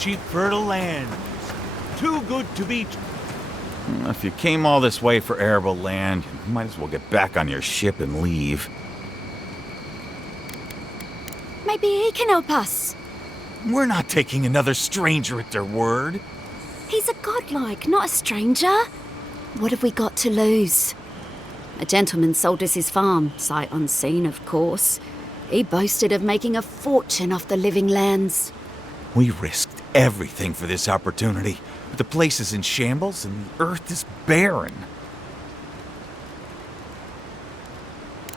cheap fertile lands. Too good to be true. If you came all this way for arable land, you might as well get back on your ship and leave. Maybe he can help us. We're not taking another stranger at their word. He's a godlike, not a stranger. What have we got to lose? A gentleman sold us his farm, sight unseen, of course. He boasted of making a fortune off the living lands. We risked everything for this opportunity, but the place is in shambles and the earth is barren.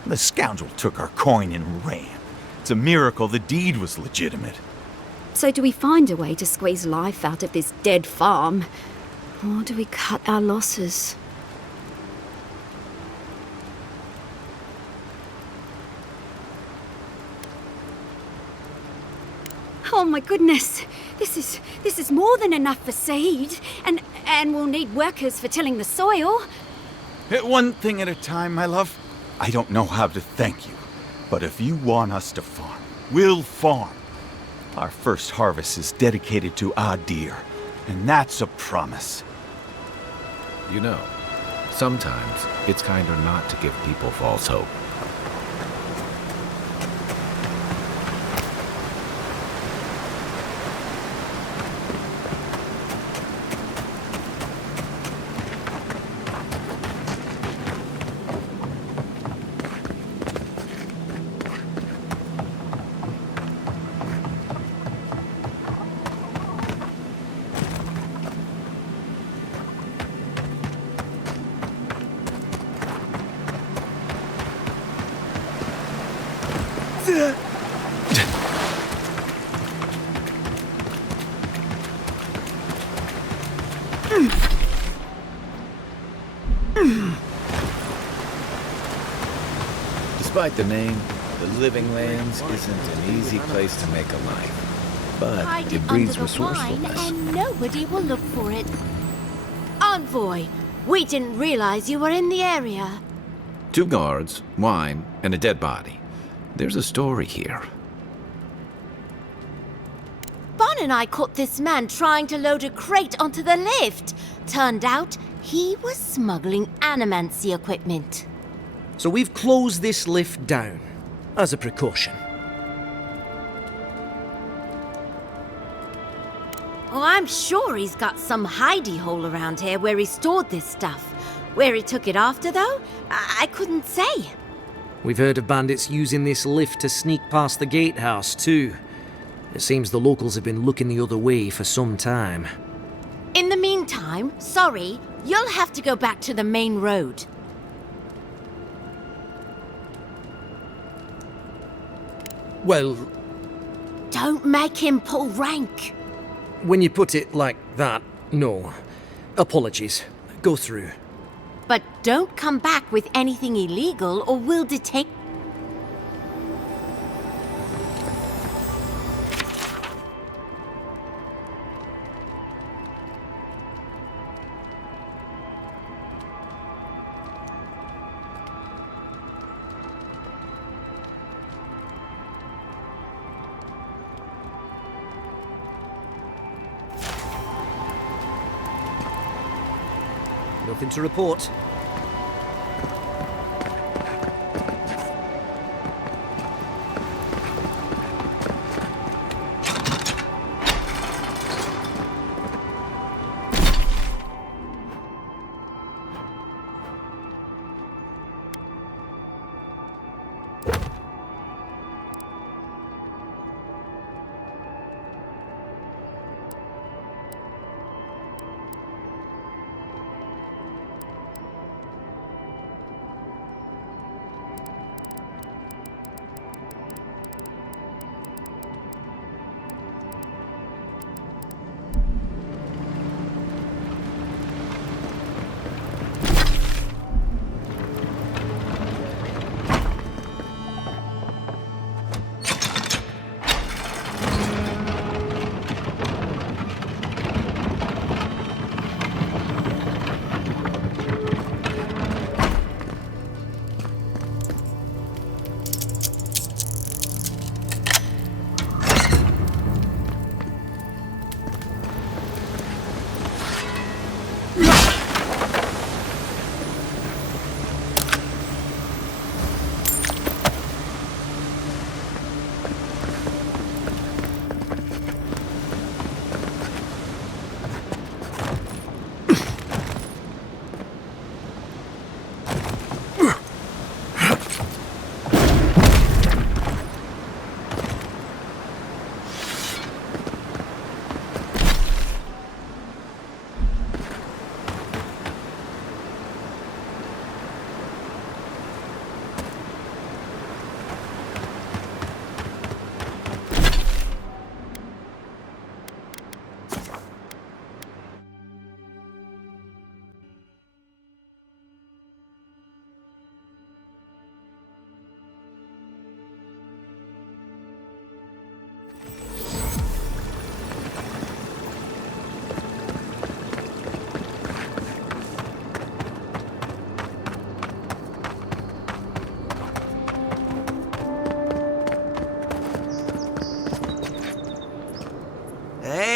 The scoundrel took our coin and ran. It's a miracle the deed was legitimate. So do we find a way to squeeze life out of this dead farm? Or do we cut our losses? Oh my goodness! This is more than enough for seed, and we'll need workers for tilling the soil. One thing at a time, my love. I don't know how to thank you, but if you want us to farm, we'll farm. Our first harvest is dedicated to Adir, and that's a promise. You know, sometimes it's kinder not to give people false hope. Despite the name, the Living Lands isn't an easy place to make a life. But Hide it it breeds under the wine resourcefulness. and nobody will look for it. Envoy, we didn't realize you were in the area. 2 guards, wine, and a dead body. There's a story here. Bon and I caught this man trying to load a crate onto the lift. Turned out he was smuggling animancy equipment. So we've closed this lift down, as a precaution. Oh, I'm sure he's got some hidey hole around here where he stored this stuff. Where he took it after, though, I couldn't say. We've heard of bandits using this lift to sneak past the gatehouse, too. It seems the locals have been looking the other way for some time. In the meantime, sorry, you'll have to go back to the main road. Well, Don't make him pull rank. when you put it like that, no. Apologies. Go through. But don't come back with anything illegal or we'll detect... Nothing to report.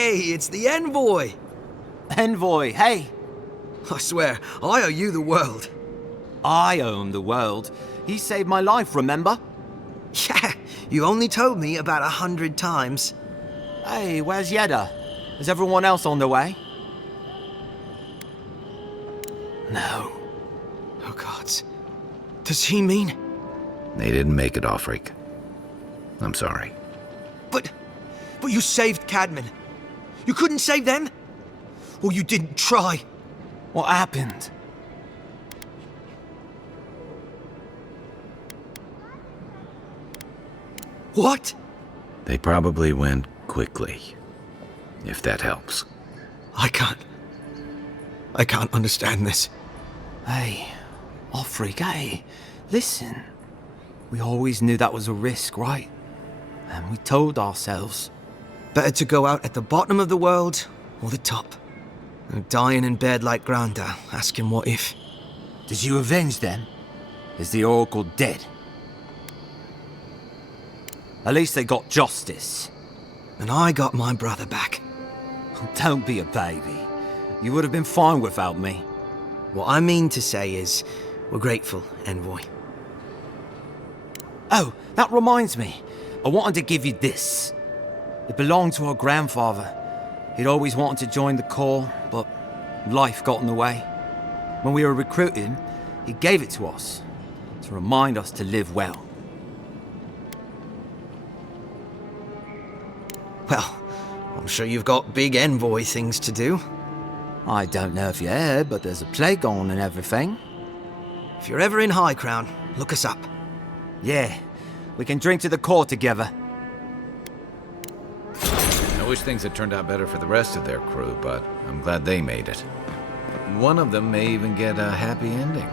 Hey, it's the envoy! Envoy, hey! I swear, I owe you the world. I own the world. He saved my life, remember? Yeah, you only told me about 100 times. Hey, where's Yeda? Is everyone else on their way? No. Oh, gods. Does he mean... They didn't make it, Offreak. I'm sorry. But you saved Cadman. You couldn't save them? Or you didn't try? What happened? What? They probably went quickly, if that helps. I can't understand this. Hey, Offreak, hey, listen. We always knew that was a risk, right? And we told ourselves. Better to go out at the bottom of the world or the top. And dying in bed like Granda, asking what if. Did you avenge them? Is the Oracle dead? At least they got justice. And I got my brother back. Don't be a baby. You would have been fine without me. What I mean to say is, we're grateful, Envoy. Oh, that reminds me. I wanted to give you this. It belonged to our grandfather. He'd always wanted to join the Corps, but life got in the way. When we were recruiting, he gave it to us to remind us to live well. Well, I'm sure you've got big Envoy things to do. I don't know if you heard, but there's a plague on and everything. If you're ever in High Crown, look us up. Yeah, we can drink to the Corps together. I wish things had turned out better for the rest of their crew, but I'm glad they made it. One of them may even get a happy ending.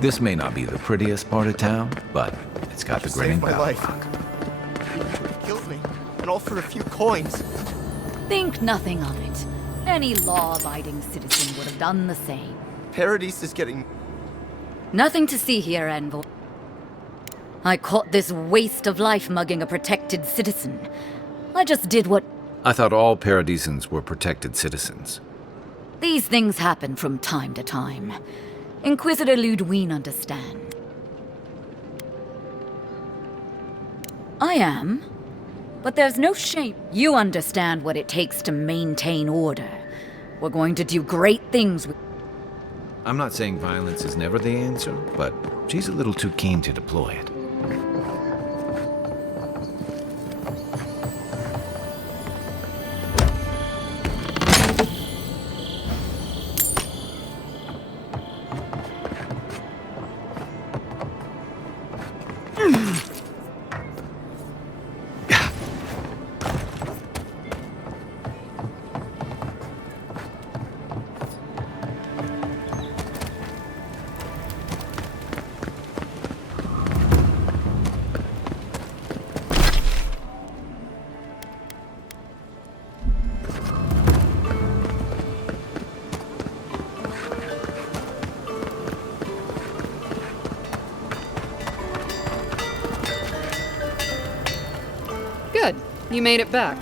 This may not be the prettiest part of town, but it's got the grinning my life. Balrog. Killed me, and all for a few coins. Think nothing of it. Any law-abiding citizen would have done the same. Paradise is getting... Nothing to see here, Envoy. I caught this waste of life mugging a protected citizen. I just did what... I thought all Paradisans were protected citizens. These things happen from time to time. Inquisitor Ludwine understand. I am. But there's no shame. You understand what it takes to maintain order. We're going to do great things with... I'm not saying violence is never the answer, but she's a little too keen to deploy it. You made it back.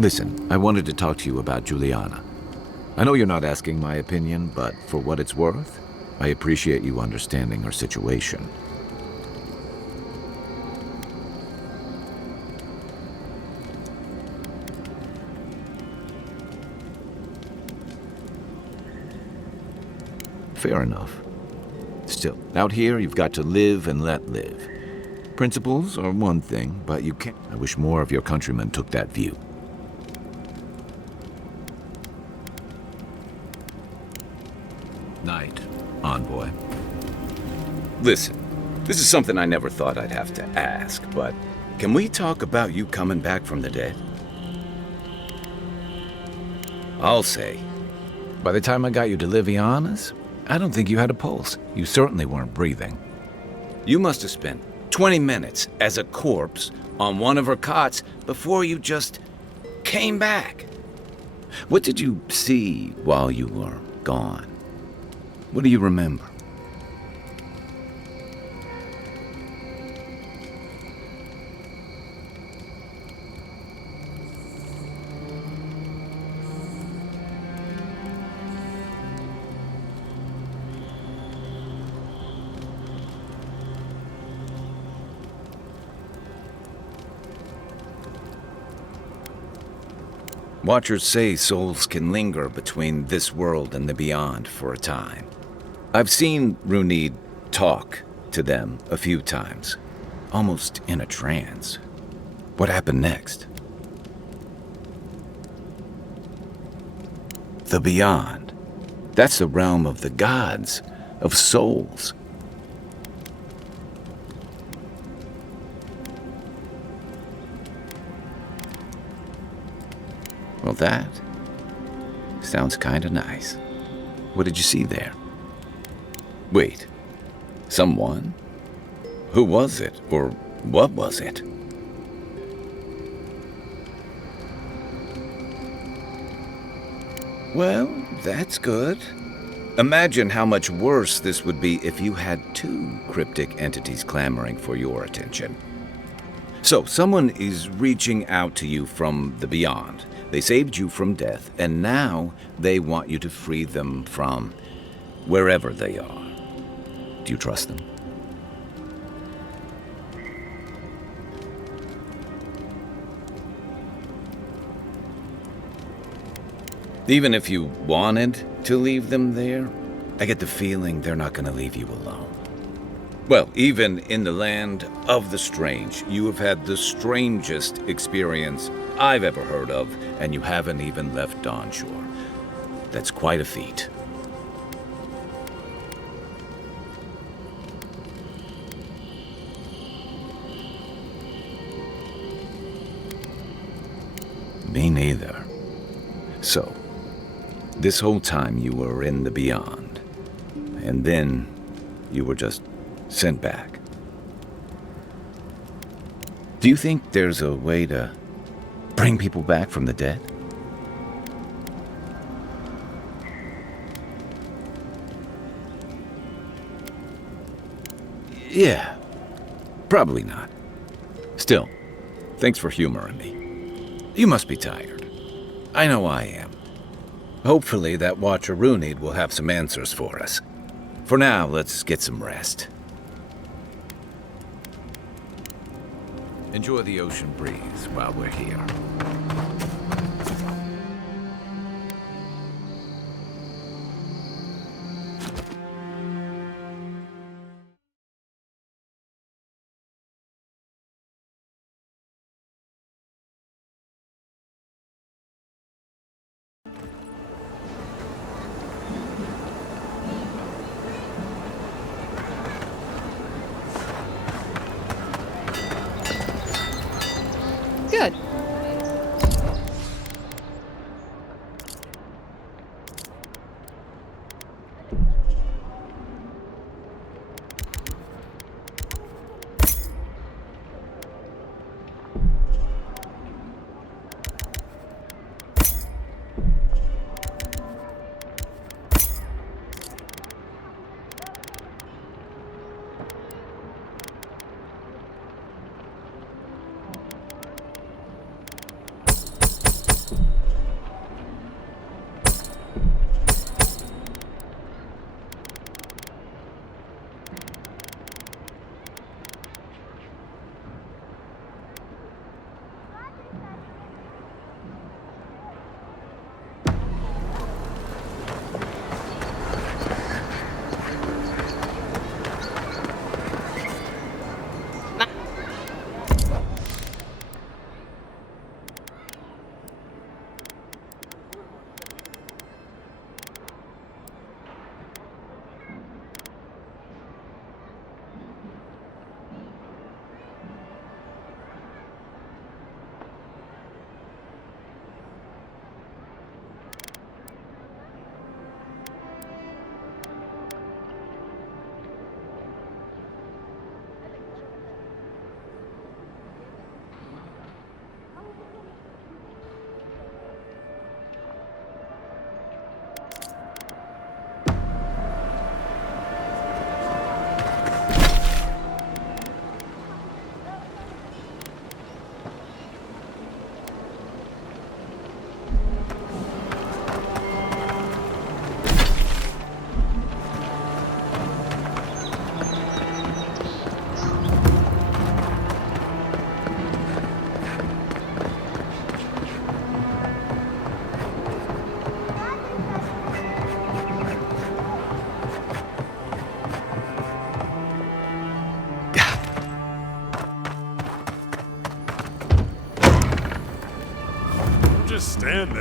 Listen, I wanted to talk to you about Juliana. I know you're not asking my opinion, but for what it's worth, I appreciate you understanding her situation. Fair enough. Still, out here, you've got to live and let live. Principles are one thing, but you can't. I wish more of your countrymen took that view. Night, envoy. Listen, this is something I never thought I'd have to ask, but can we talk about you coming back from the dead? I'll say, By the time I got you to Liviana's, I don't think you had a pulse. You certainly weren't breathing. you must have spent 20 minutes as a corpse on one of her cots before you just came back. What did you see while you were gone? What do you remember? Watchers say souls can linger between this world and the beyond for a time. I've seen Runid talk to them a few times, almost in a trance. What happened next? The beyond. That's the realm of the gods, of souls. Well, that sounds kinda nice. What did you see there? Wait, someone? Who was it, or what was it? Well, that's good. Imagine how much worse this would be if you had two cryptic entities clamoring for your attention. So, someone is reaching out to you from the beyond. They saved you from death, and now they want you to free them from wherever they are. Do you trust them? Even if you wanted to leave them there, I get the feeling they're not going to leave you alone. Well, even in the land of the strange, you have had the strangest experience I've ever heard of, and you haven't even left Dawnshore. That's quite a feat. Me neither. So, this whole time you were in the beyond, and then you were just sent back. Do you think there's a way to bring people back from the dead? Yeah, probably not. Still, thanks for humoring me. You must be tired. I know I am. Hopefully that Watcher Runid will have some answers for us. For now, let's get some rest. Enjoy the ocean breeze while we're here. Good.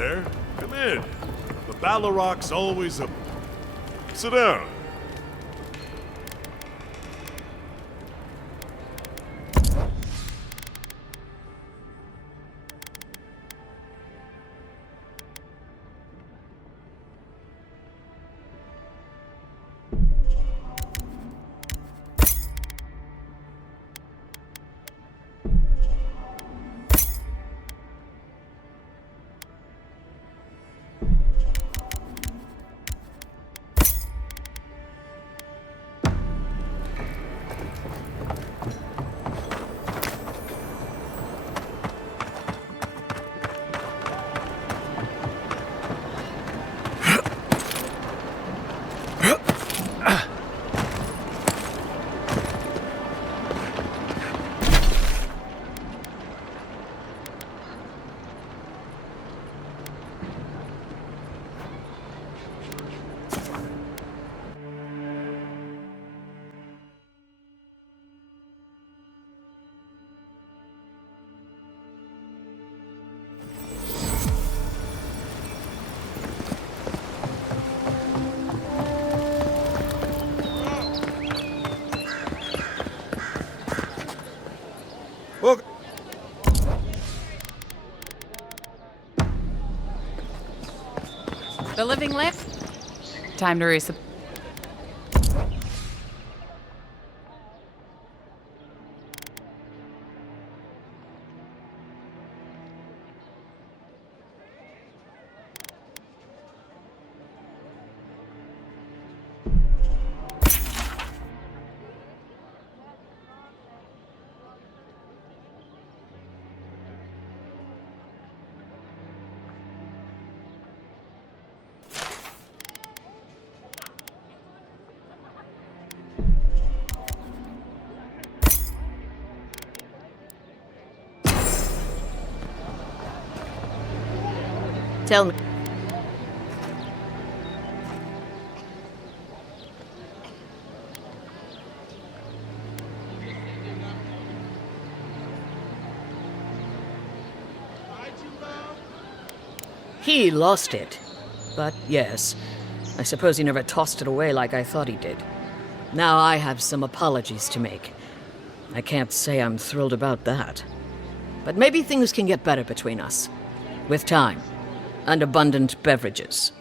there. Come in. The Ballaroc's always a... Sit down. The living lamp? Time to resupply. Tell me. He lost it. But yes, I suppose he never tossed it away like I thought he did. Now I have some apologies to make. I can't say I'm thrilled about that. But maybe things can get better between us. With time. And abundant beverages.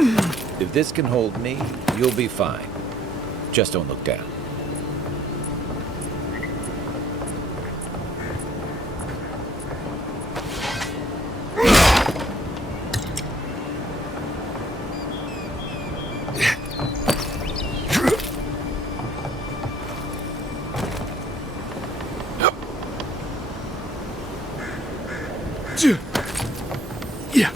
If this can hold me, you'll be fine. Just don't look down. Yeah.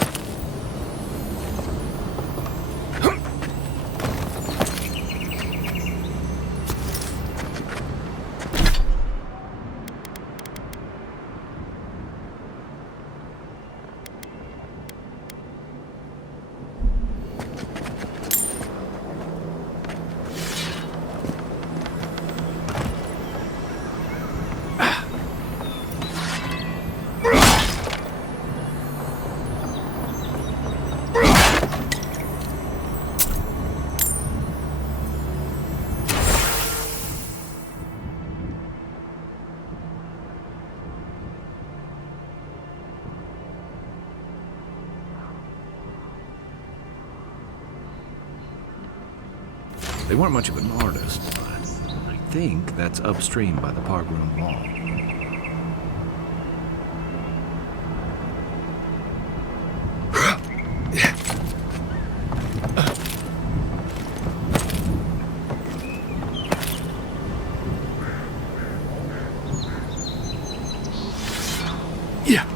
They weren't much of an artist, but I think that's upstream by the park room wall. Yeah.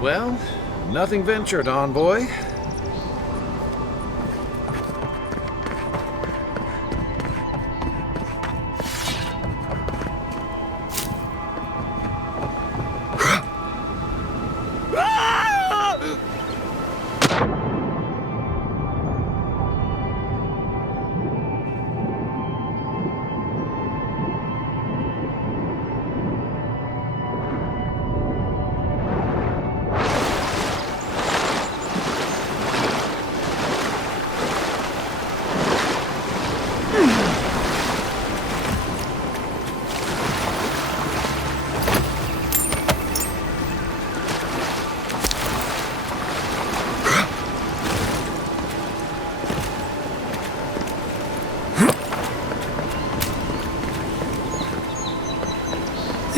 Well, nothing ventured, envoy.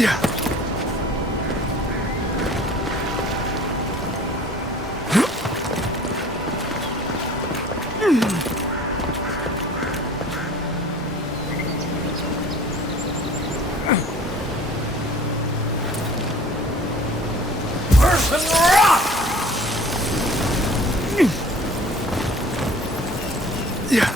Yeah. Yeah.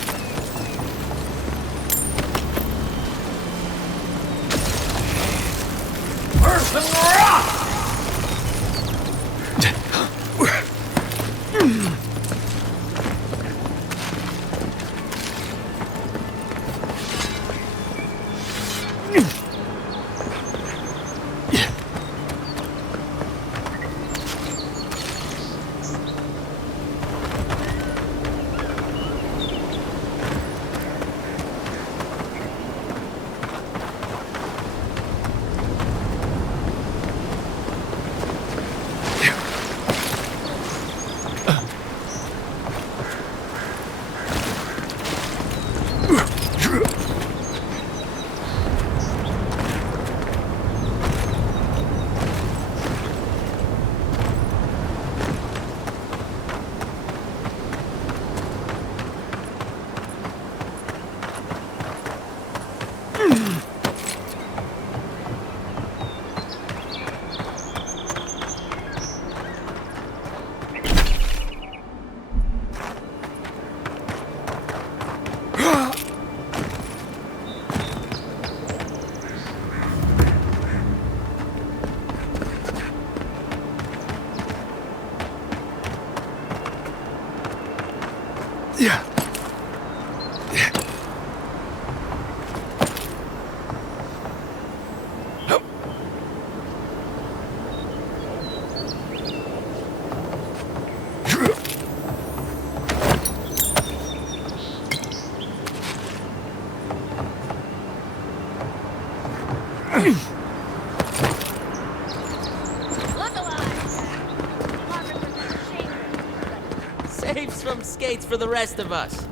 Saves from skates for the rest of us.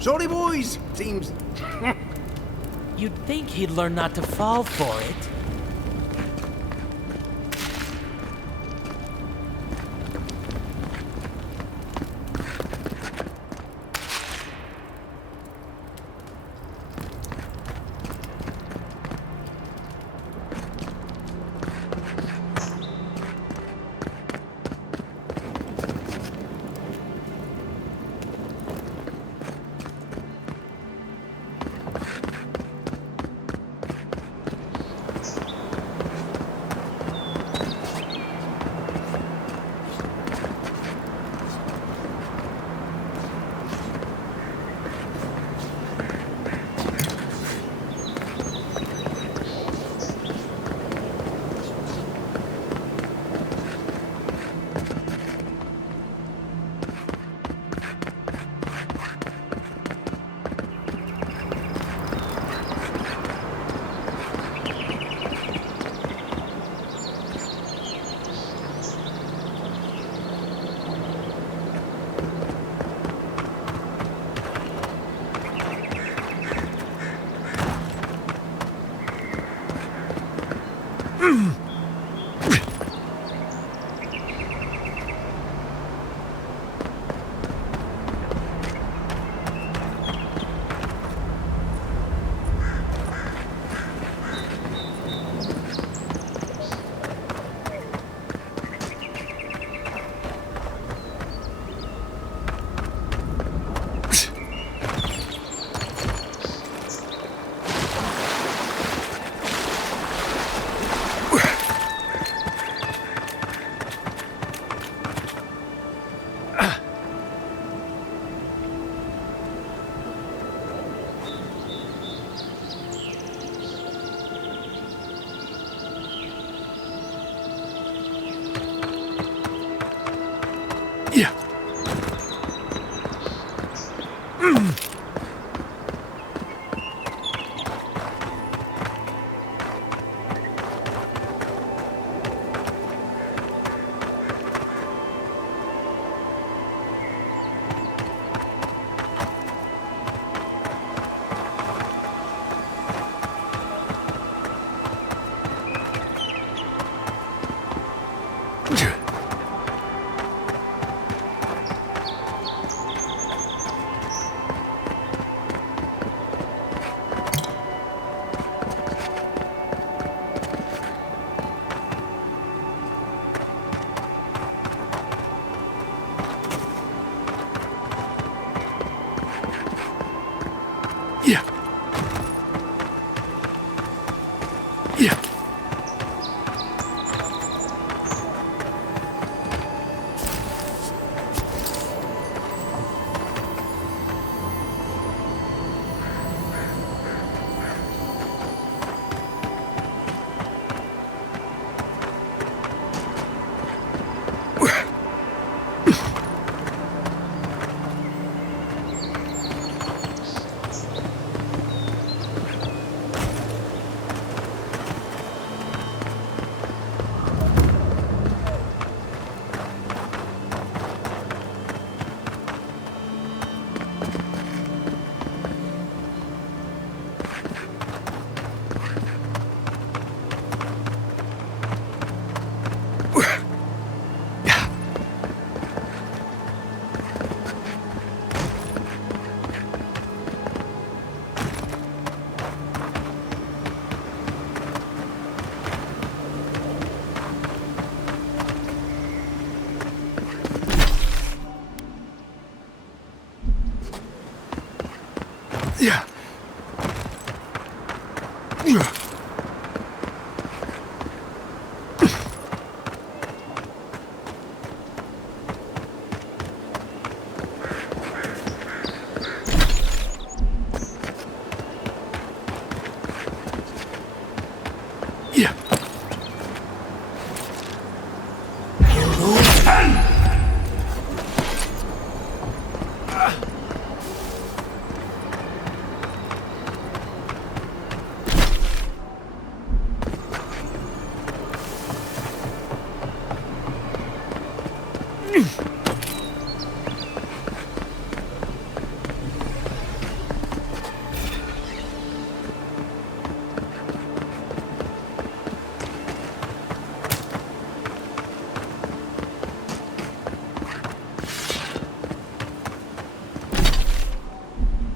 Sorry, boys. Seems... You'd think he'd learn not to fall for it.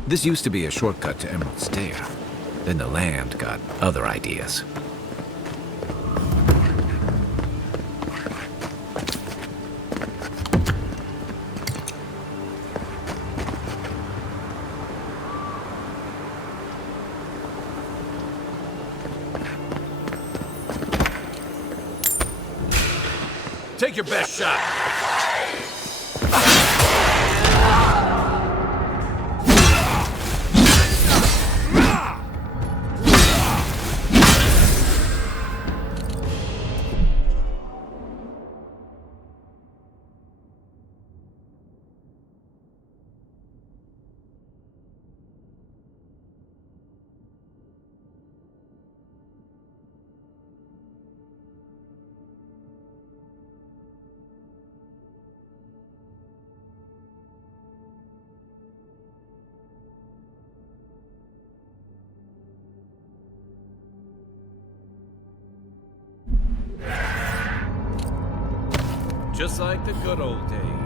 This used to be a shortcut to Emerald Stair. Then the land got other ideas. Take your best shot. Just like the good old days.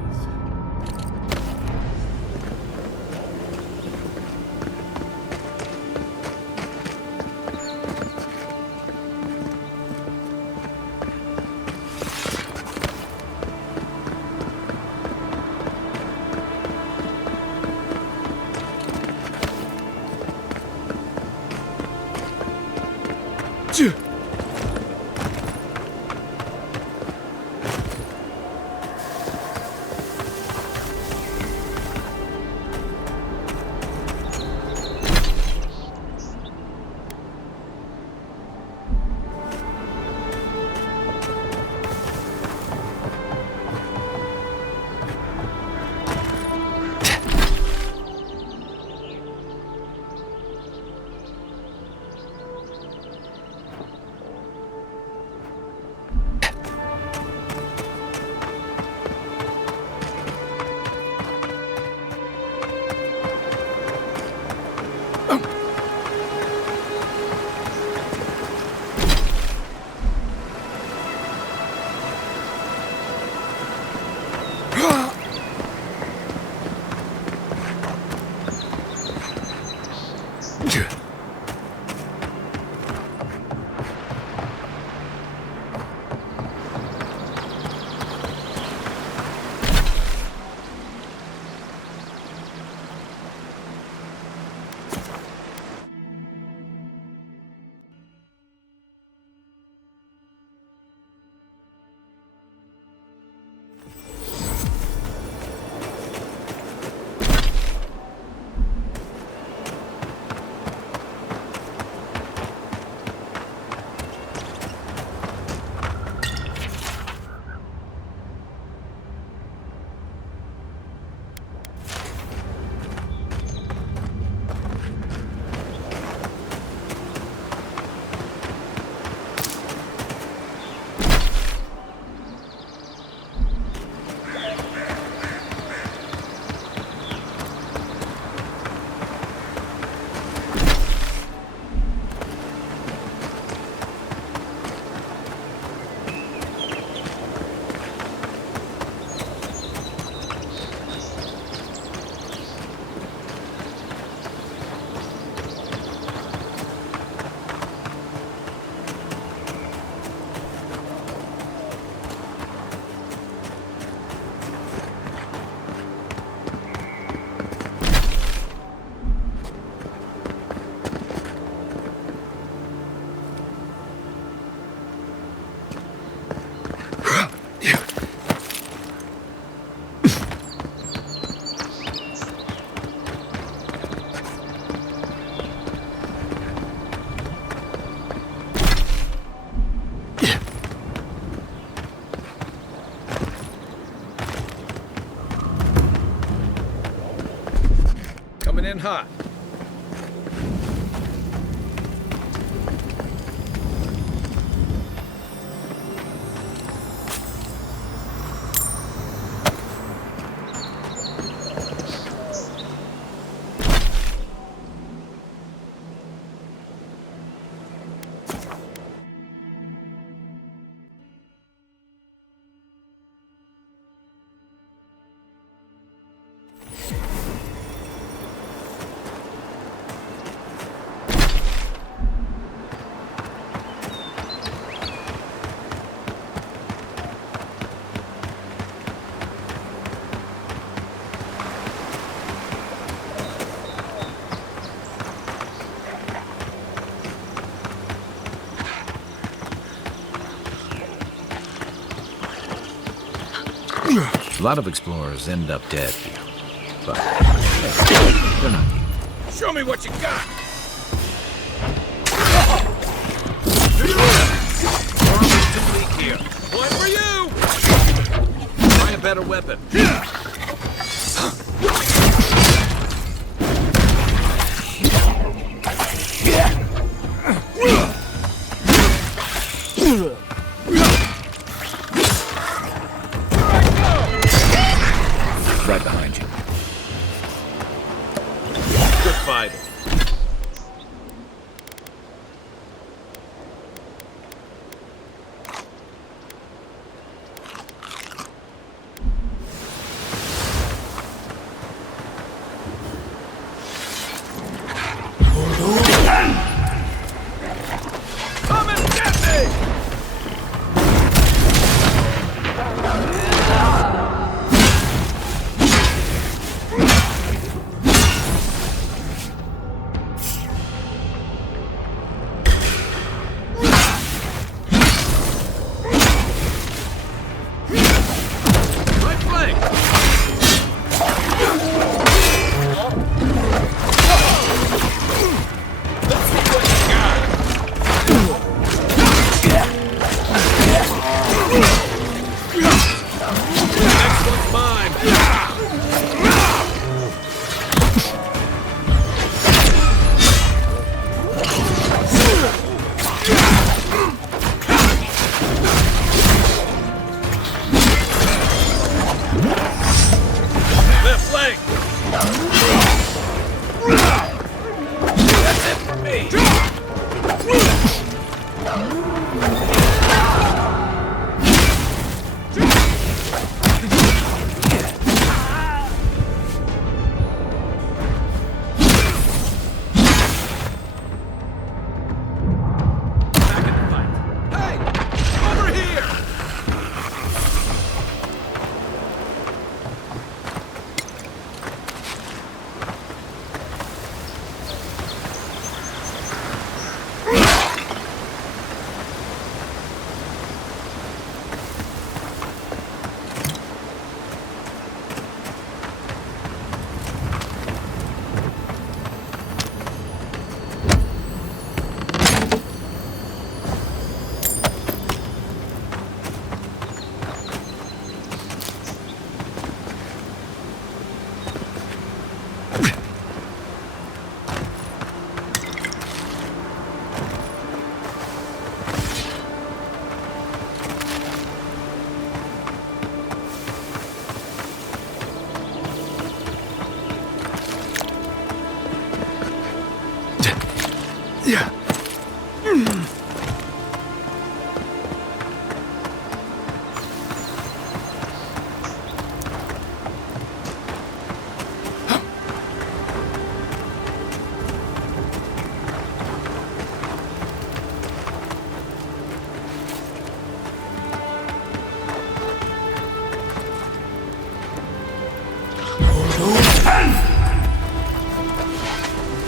Coming in hot. A lot of explorers end up dead here. But hey, they're not you. Show me what you got! Armor's too weak here. One for you! Try a better weapon. Right behind you. Good fighting. Come and get me! Right flank! Let's see what you got! Next one's mine! Left flank! That's it for me! Back in the fight. Hey! Over here! Yeah.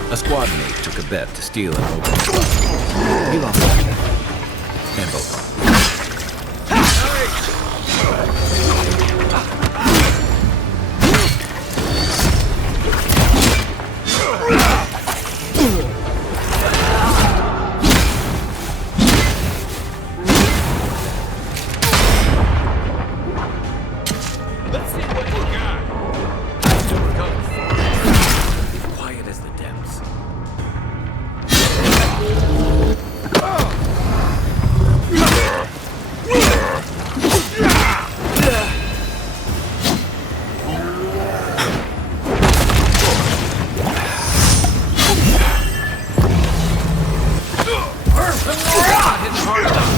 A squad mate took a bet to steal an open spot. He lost that bet. And both. Let's see what you got! Super coach. Quiet as the depths. Not hitting hard enough.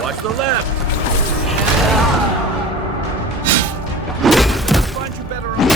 Watch the left. Find you better on.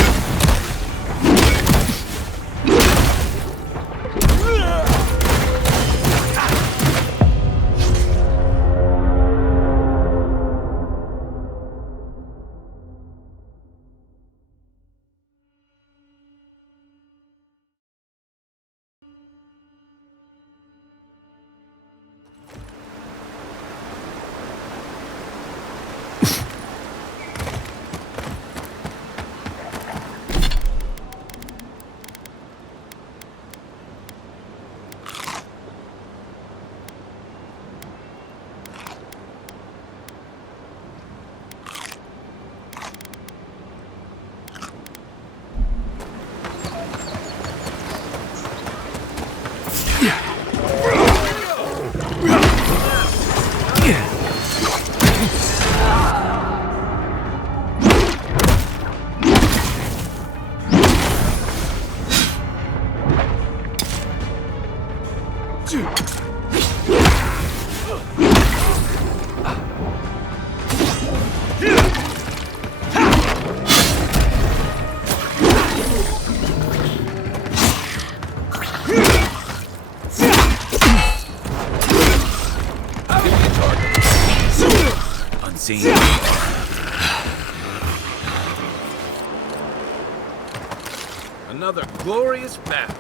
Unseen. Another glorious battle.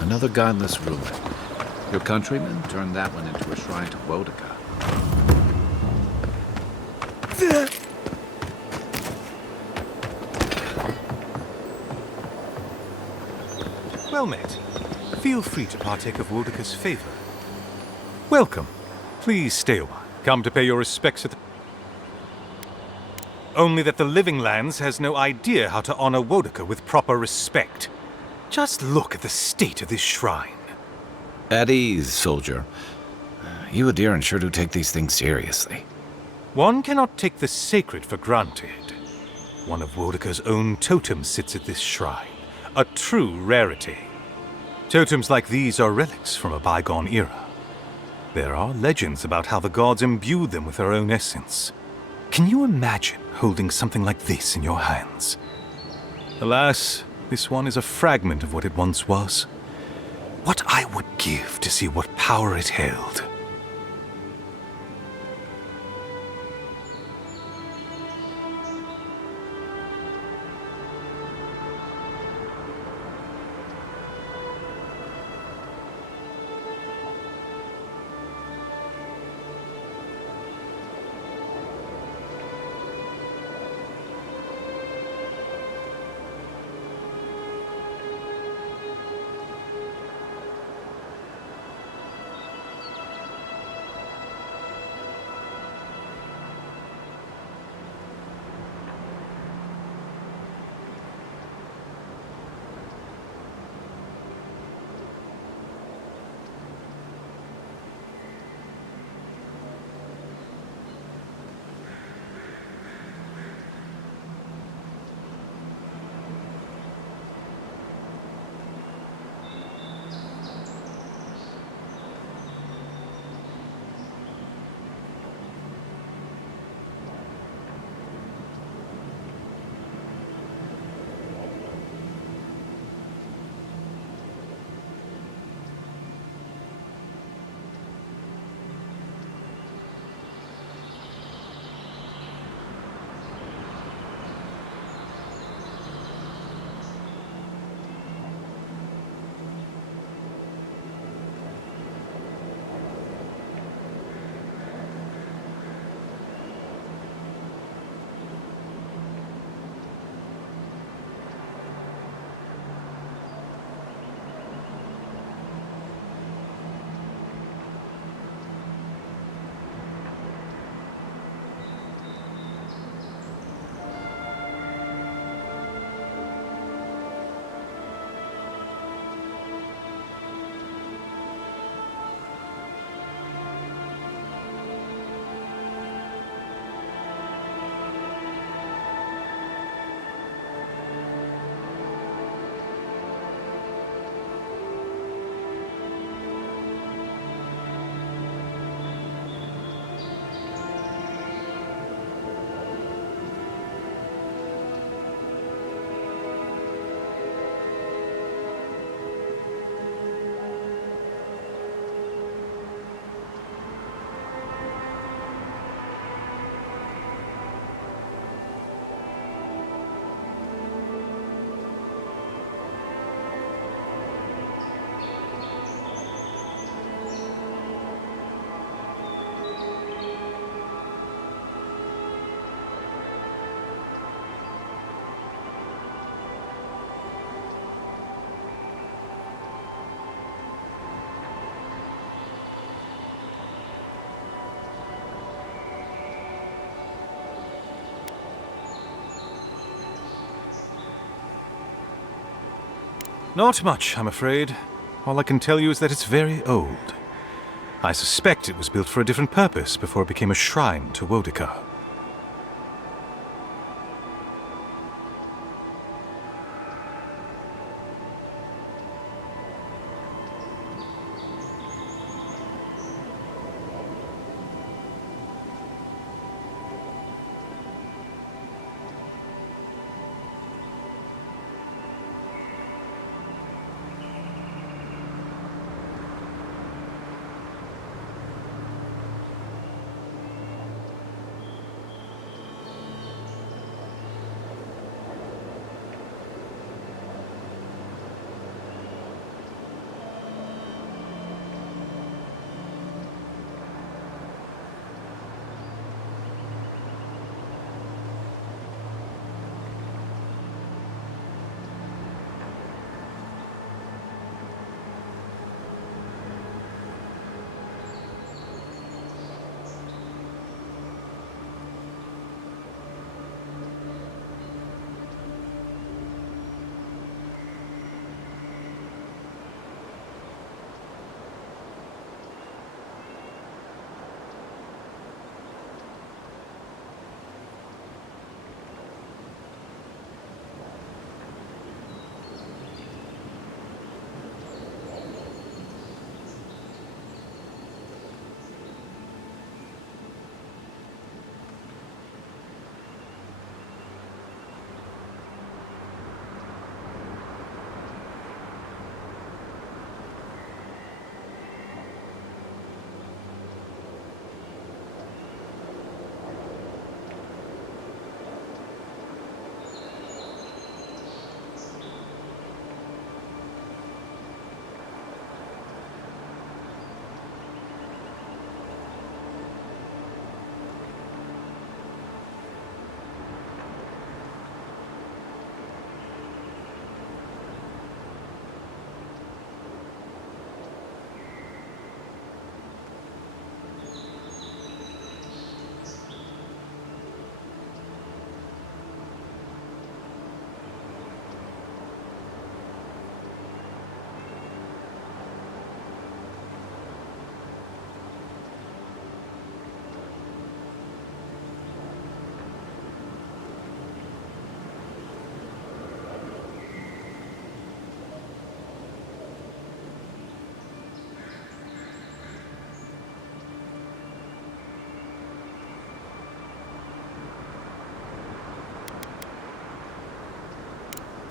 Another godless ruin. Your countrymen turned that one into a shrine to Woedica. Well met. Feel free to partake of Woedica's favor. Welcome. Please stay a while. Come to pay your respects at the... Only that the Living Lands has no idea how to honor Woedica with proper respect. Just look at the state of this shrine. At ease, soldier. You Adiran sure do take these things seriously. One cannot take the sacred for granted. One of Woedica's own totems sits at this shrine. A true rarity. Totems like these are relics from a bygone era. There are legends about how the gods imbued them with their own essence. Can you imagine holding something like this in your hands? Alas, this one is a fragment of what it once was. What I would give to see what power it held. Not much, I'm afraid. All I can tell you is that it's very old. I suspect it was built for a different purpose before it became a shrine to Woedica.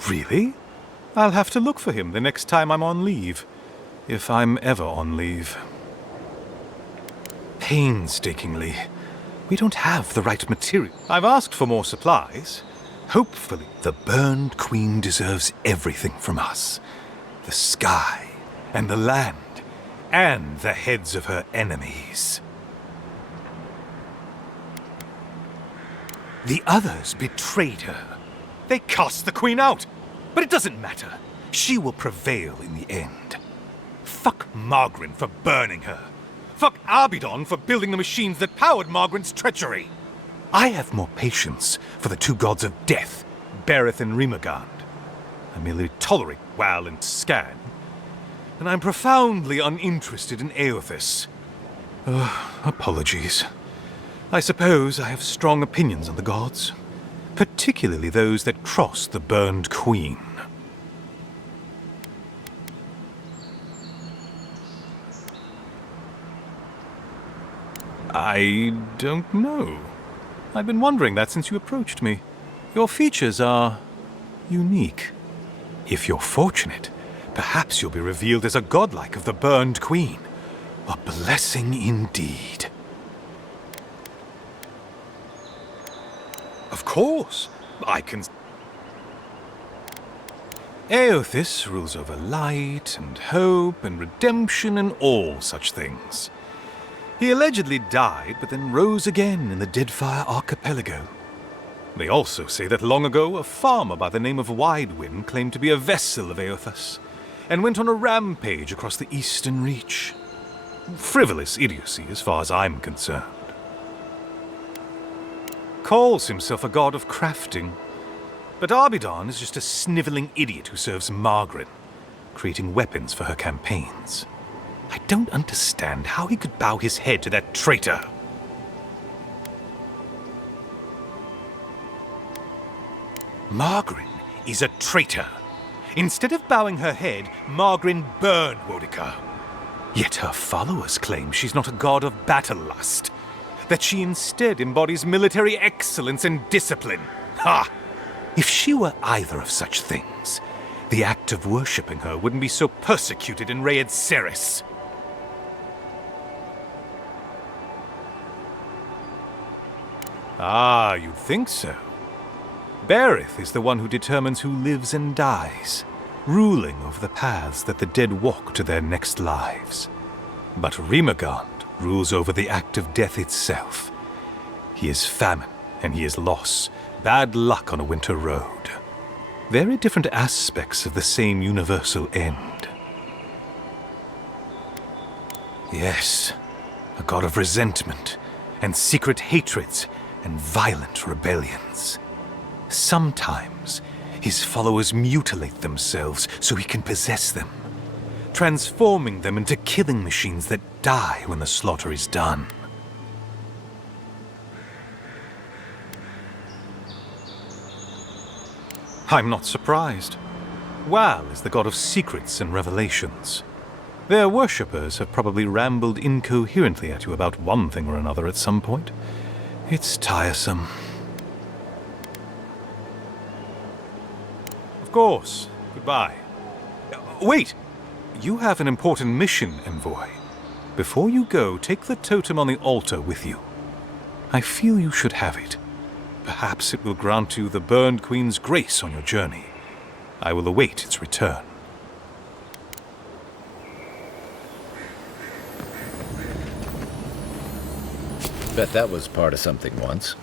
Really? I'll have to look for him the next time I'm on leave. If I'm ever on leave. Painstakingly. We don't have the right material. I've asked for more supplies. Hopefully, the Burned Queen deserves everything from us. The sky, and the land, and the heads of her enemies. The others betrayed her. They cast the Queen out. But it doesn't matter. She will prevail in the end. Fuck Margaret for burning her. Fuck Abidon for building the machines that powered Margaret's treachery. I have more patience for the two gods of death, Bereth and Rimagand. I merely tolerate Wal and Scan. And I'm profoundly uninterested in Eothas. Apologies. I suppose I have strong opinions on the gods. Particularly those that cross the Burned Queen. I don't know. I've been wondering that since you approached me. Your features are unique. If you're fortunate, perhaps you'll be revealed as a godlike of the Burned Queen. A blessing indeed. Of course, I can... Eothas rules over light and hope and redemption and all such things. He allegedly died, but then rose again in the Deadfire Archipelago. They also say that long ago, a farmer by the name of Widewind claimed to be a vessel of Eothas, and went on a rampage across the Eastern Reach. Frivolous idiocy, as far as I'm concerned. Calls himself a god of crafting, but Abidon is just a sniveling idiot who serves Margaret. creating weapons for her campaigns. I don't understand how he could bow his head to that traitor. Margarin is a traitor. Instead of bowing her head, Margarin burned Woedica. Yet her followers claim she's not a god of battle lust, that she instead embodies military excellence and discipline. Ha! If she were either of such things, the act of worshipping her wouldn't be so persecuted in Rayed Ceres. Ah, you think so? Berith is the one who determines who lives and dies, ruling over the paths that the dead walk to their next lives. But Rimagond rules over the act of death itself. He is famine, and he is loss, bad luck on a winter road. Very different aspects of the same universal end. Yes, a god of resentment, and secret hatreds, and violent rebellions. Sometimes, his followers mutilate themselves so he can possess them, transforming them into killing machines that die when the slaughter is done. I'm not surprised. Wal is the god of secrets and revelations. Their worshippers have probably rambled incoherently at you about one thing or another at some point. It's tiresome. Of course. Goodbye. Wait! You have an important mission, Envoy. Before you go, take the totem on the altar with you. I feel you should have it. Perhaps it will grant you the Burned Queen's grace on your journey. I will await its return. Bet that was part of something once.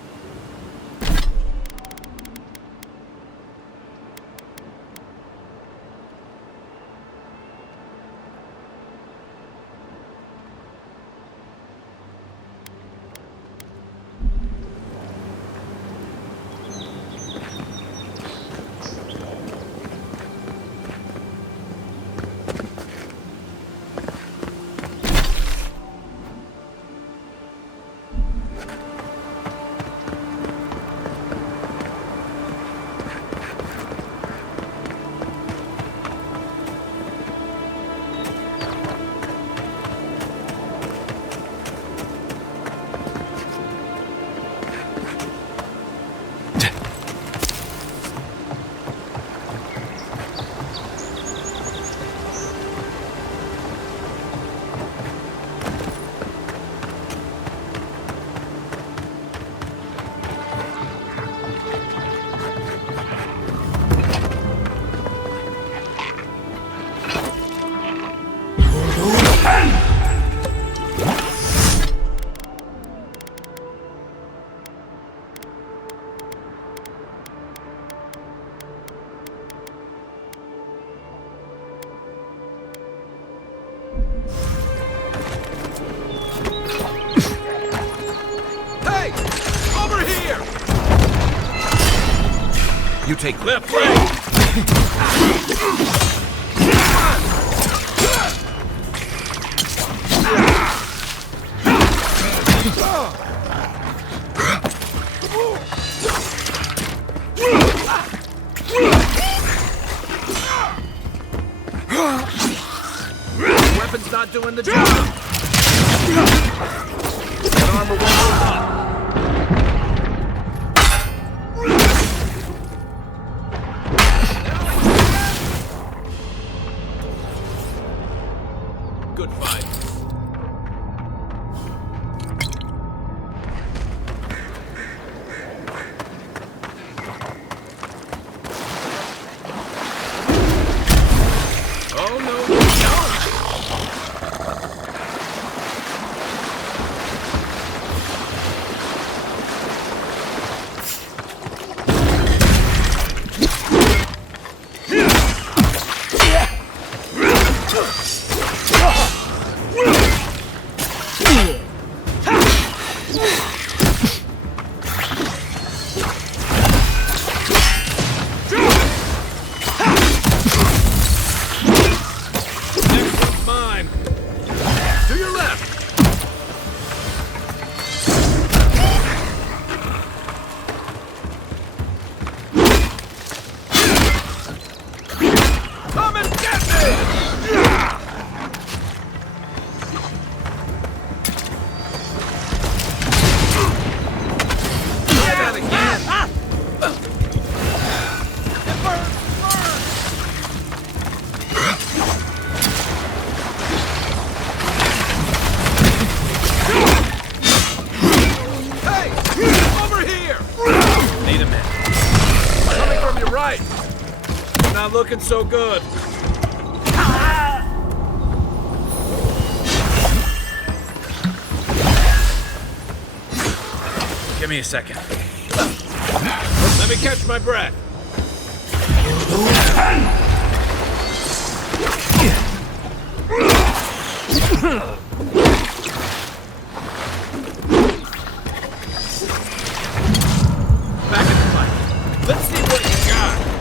You take left, right! Weapon's not doing the job! That armor won't hold up! Good fight. Oh no, no! not looking so good. Give me a second. Let me catch my breath. Back in the fight. Let's see what you got.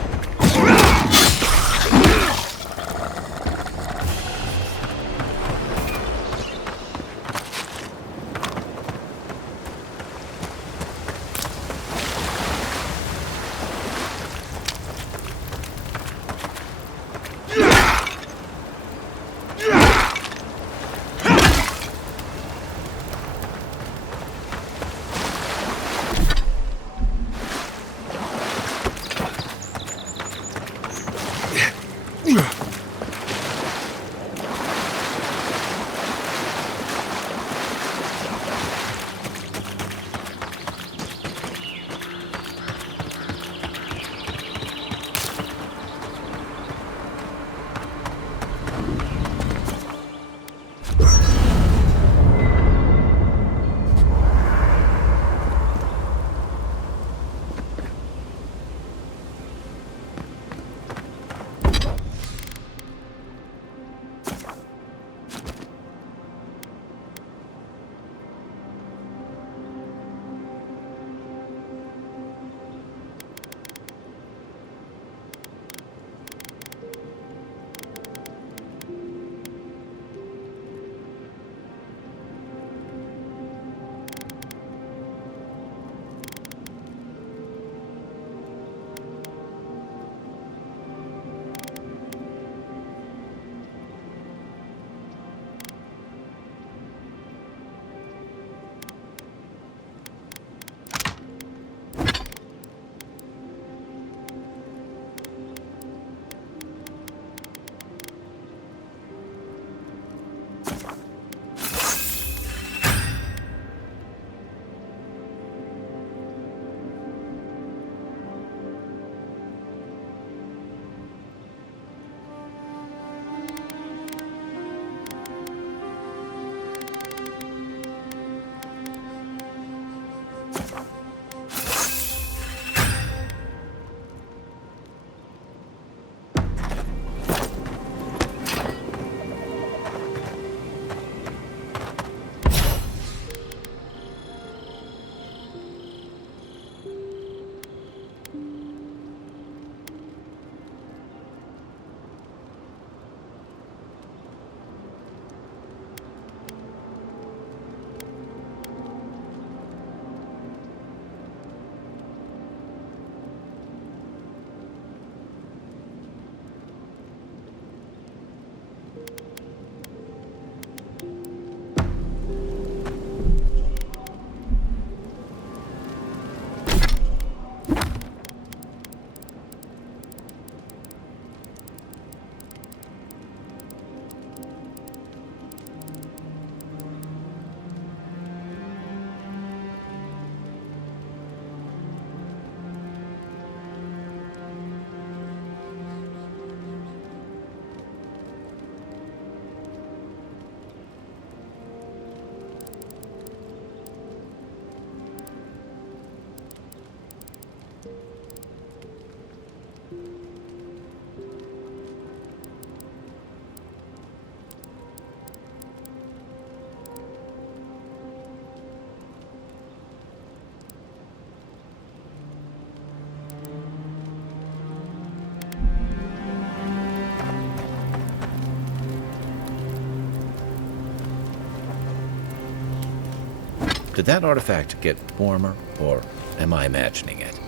Did that artifact get warmer, or am I imagining it?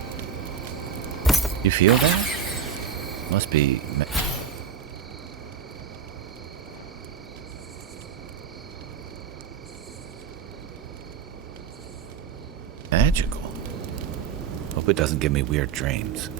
You feel that? Must be... magical. Hope it doesn't give me weird dreams.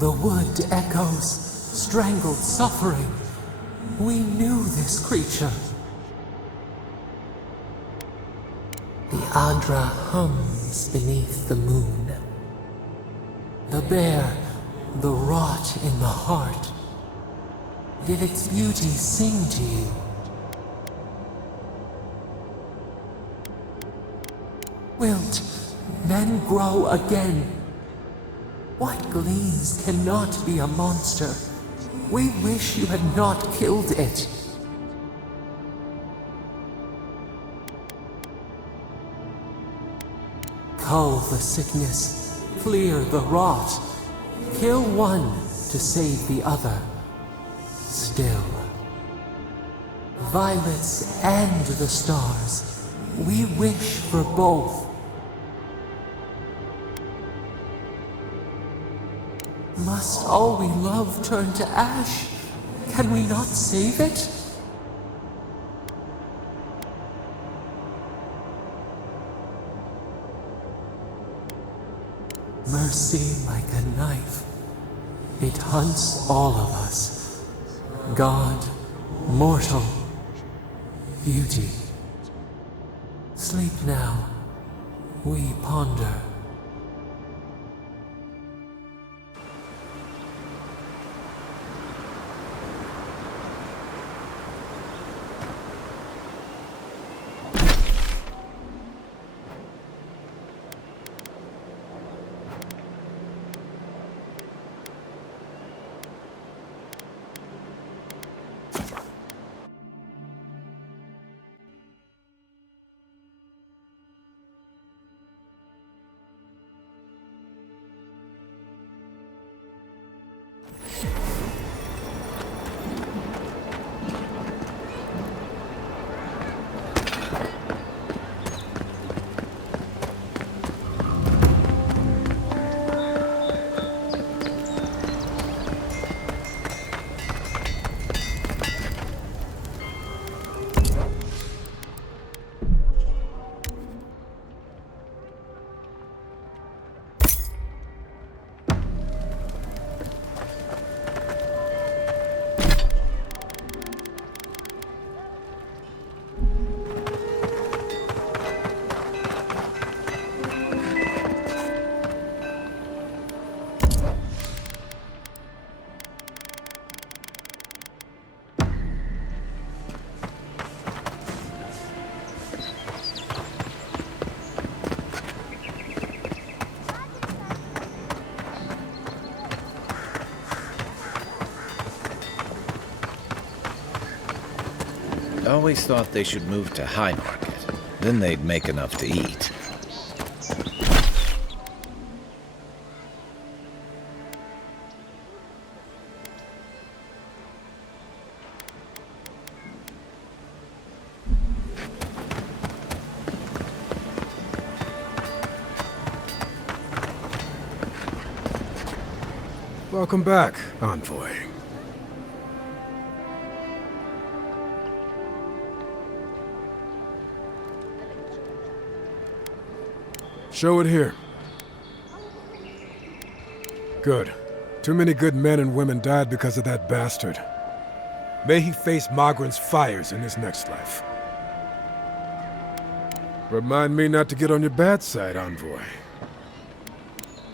The wood echoes, strangled suffering. We knew this creature. The Adra hums beneath the moon. The bear, the rot in the heart. Did its beauty sing to you? Wilt, men grow again. What gleams cannot be a monster? We wish you had not killed it. Cull the sickness, clear the rot. Kill one to save the other. Still. Violets and the stars. We wish for both. Must all we love turn to ash? Can we not save it? Mercy like a knife. It hunts all of us. God, mortal, beauty. Sleep now. We ponder. I always thought they should move to High Market. Then they'd make enough to eat. Welcome back, Envoy. Show it here. Good. Too many good men and women died because of that bastard. May he face Magran's fires in his next life. Remind me not to get on your bad side, Envoy.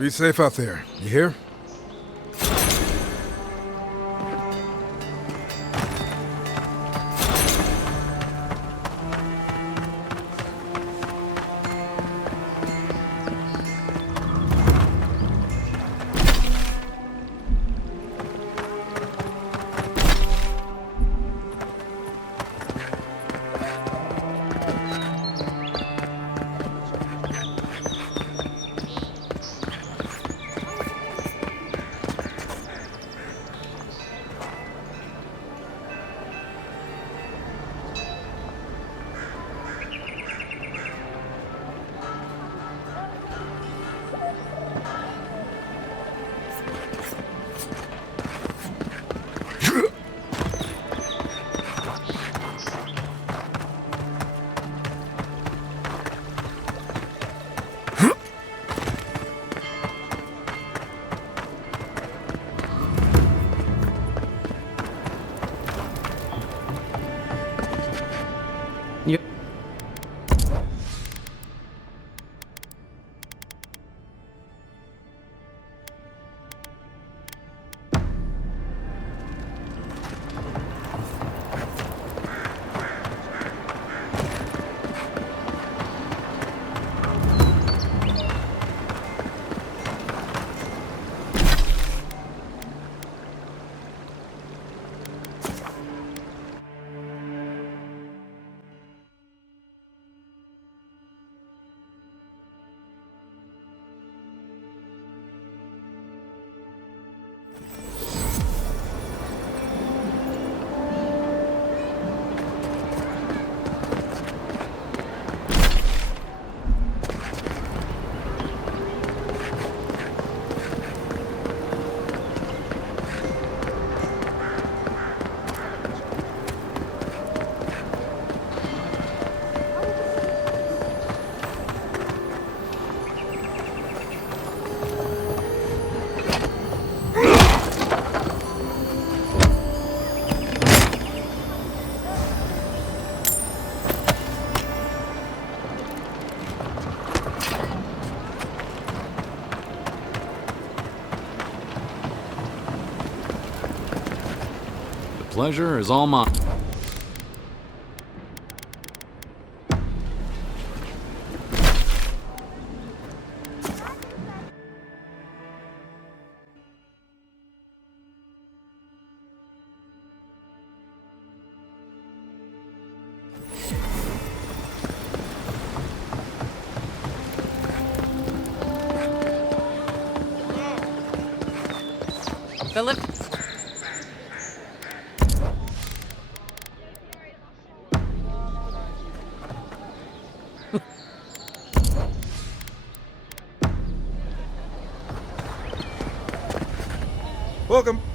Be safe out there, you hear? You... Pleasure is all mine. Philip? Welcome.